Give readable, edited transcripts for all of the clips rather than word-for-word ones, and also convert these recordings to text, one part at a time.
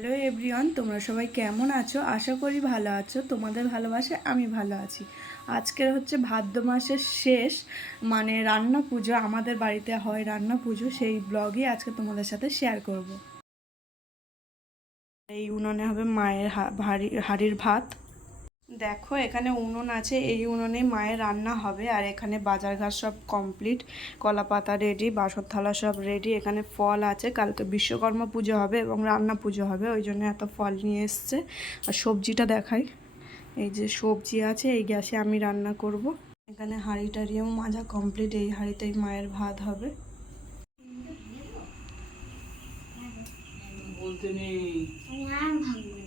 Hello everyone, তোমরা সবাই কেমন আছো? আশা করি ভালো আছো। তোমাদের ভালোবাসায় আমি ভালো আছি। আজকের হচ্ছে ভাদ্র মাসের শেষ, মানে রান্না পুজো। আমাদের বাড়িতে হয় রান্না পুজো, সেই ব্লগই আজকে তোমাদের সাথে শেয়ার করব। এই উনুনে হবে মায়ের হাঁড়ির ভাত। দেখো এখানে উনুন আছে, এই উনুনে মায়ের রান্না হবে। আর এখানে বাজারঘাট সব কমপ্লিট, কলা পাতা রেডি, বাসন থালা সব রেডি। এখানে ফল আছে, কালকে বিশ্বকর্মা পুজো হবে এবং রান্না পুজো হবে, ওই জন্য এত ফল নিয়ে এসছে। আর সবজিটা দেখাই, এই যে সবজি আছে, এই গ্যাসে আমি রান্না করব। এখানে হাঁড়ি টাড়িও মাজা কমপ্লিট, এই হাঁড়িতেই মায়ের ভাত হবে।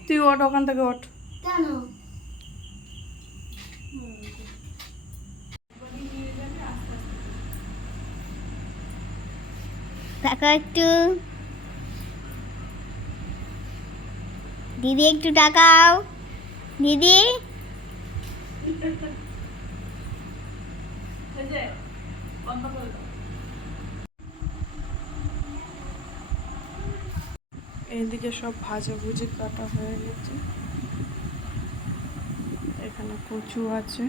তুই ওঠ ওখান থেকে, ওঠ। টাকা একটু দিদি, একটু টাকাও দিদি। এইদিকে সব ভাজাভুজি কাটা হয়ে গেছে, এখানে কচু আছে।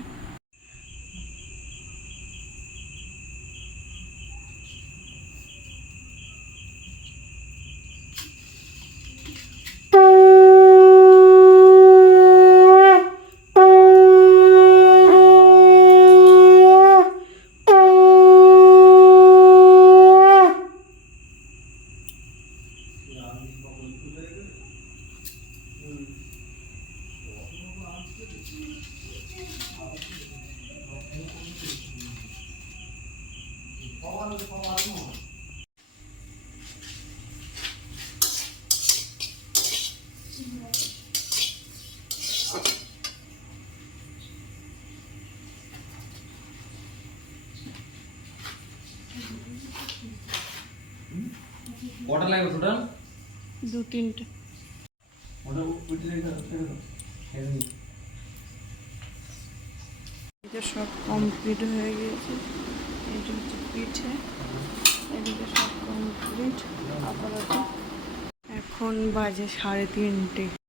কটা লাগবে টোটাল? 2-3টে। এটা সব কমপ্লিট হয়ে গিয়েছে। এটা হচ্ছে পিঠে, এদিকে সব কমপ্লিট আপাতত। এখন বাজে 3:30।